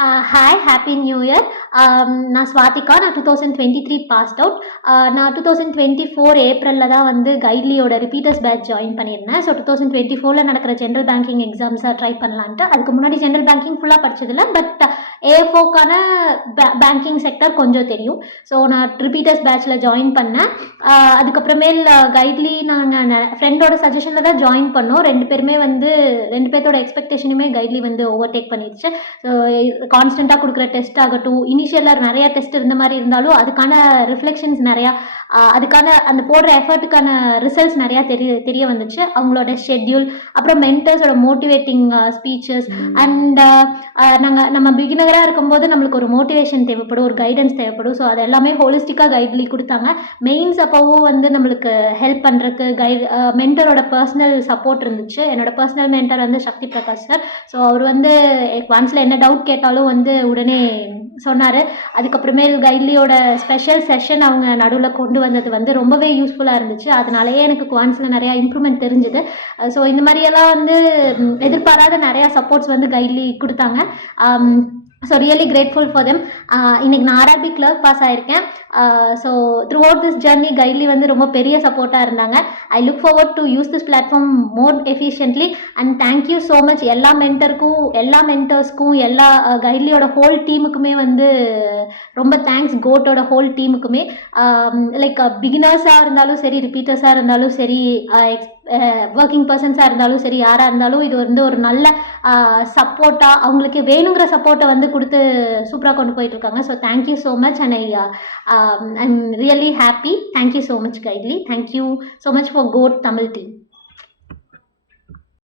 Hi happy new year. நான் ஸ்வாதிகா. நான் 2023 passed out. நான் 2024 ஏப்ரலில் தான் வந்து கைட்லியோட ரிப்பீட்டர்ஸ் பேட்ச் ஜாயின் பண்ணியிருந்தேன். ஸோ 2024 நடக்கிற ஜென்ரல் பேங்கிங் எக்ஸாம்ஸை ட்ரை பண்ணலான்ட்டு. அதுக்கு முன்னாடி ஜென்ரல் பேங்கிங் ஃபுல்லாக படிச்சதில்ல, பட் ஏஎஃப்ஓக்கான பேங்கிங் செக்டர் கொஞ்சம் தெரியும். ஸோ நான் ரிப்பீட்டர்ஸ் பேட்ச்சில் ஜாயின் பண்ணேன். அதுக்கப்புறமேல் கைட்லி நாங்கள் ஃப்ரெண்டோட சஜஷனில் தான் ஜாயின் பண்ணோம். ரெண்டு பேர்த்தோட எக்ஸ்பெக்டேஷனுமே கைட்லி வந்து ஓவர்டேக் பண்ணிடுச்சு. ஸோ கான்ஸ்டண்ட்டாக கொடுக்குற டெஸ்ட் ஆகட்டும், இனிஷியலாக நிறையா டெஸ்ட் இருந்த மாதிரி இருந்தாலும் அதுக்கான ரிஃப்ளெக்ஷன்ஸ் நிறையா, அதுக்கான அந்த போடுற எஃபர்ட்டுக்கான ரிசல்ட்ஸ் நிறையா தெரிய வந்துச்சு. அவங்களோட ஷெட்யூல், அப்புறம் மென்டர்ஸோட மோட்டிவேட்டிங் ஸ்பீச்சஸ் அண்ட் நம்ம பிகினராக இருக்கும்போது நம்மளுக்கு ஒரு மோட்டிவேஷன் தேவைப்படும், ஒரு கைடன்ஸ் தேவைப்படும். ஸோ அது எல்லாமே ஹோலிஸ்டிக்காக கைட்லி கொடுத்தாங்க. மெயின்ஸ் அப்போவும் வந்து நம்மளுக்கு ஹெல்ப் பண்ணுறதுக்கு மென்டரோட பர்சனல் சப்போர்ட் இருந்துச்சு. என்னோட பர்சனல் மென்டர் வந்து சக்தி பிரகாஷ் சார். ஸோ அவர் வந்து ஒன்ஸில் என்ன டவுட் கேட்டாலும் வந்து உடனே சொன்னார். அதுக்கப்புறமேல் கைட்லியோட ஸ்பெஷல் செஷன் அவங்க நடுவில் கொண்டு வந்தது வந்து ரொம்பவே யூஸ்ஃபுல்லாக இருந்துச்சு. அதனாலேயே எனக்கு குவான்ஸில் நிறையா இம்ப்ரூவ்மெண்ட் தெரிஞ்சுது. ஸோ இந்த மாதிரியெல்லாம் வந்து எதிர்பாராத நிறையா சப்போர்ட்ஸ் வந்து கைட்லி கொடுத்தாங்க. So really grateful for them. இன்றைக்கி நான் ஆர்ஆர்பி கிளர்க் பாஸ் ஆகிருக்கேன். So throughout this journey Guidely வந்து ரொம்ப பெரிய சப்போர்ட்டாக இருந்தாங்க. I look forward to use this platform more efficiently and thank you so much எல்லா மென்டர்ஸ்க்கும் எல்லா கைட்லியோட ஹோல் டீமுக்குமே வந்து ரொம்ப தேங்க்ஸ். கோட்டோட ஹோல் டீமுக்குமே லைக் பிகினர்ஸாக இருந்தாலும் சரி, ரிப்பீட்டர்ஸாக இருந்தாலும் சரி, ஒர்க்கிங் பர்சன்ஸாக இருந்தாலும் சரி, யாராக இருந்தாலும் இது வந்து ஒரு நல்ல சப்போர்ட்டாக அவங்களுக்கு வேணுங்கிற சப்போர்ட்டை வந்து கொடுத்து சூப்பராக கொண்டு போயிட்டுருக்காங்க. So thank you so much and I'm really happy. Thank you so much Guidely. Thank you so much for code Tamil team.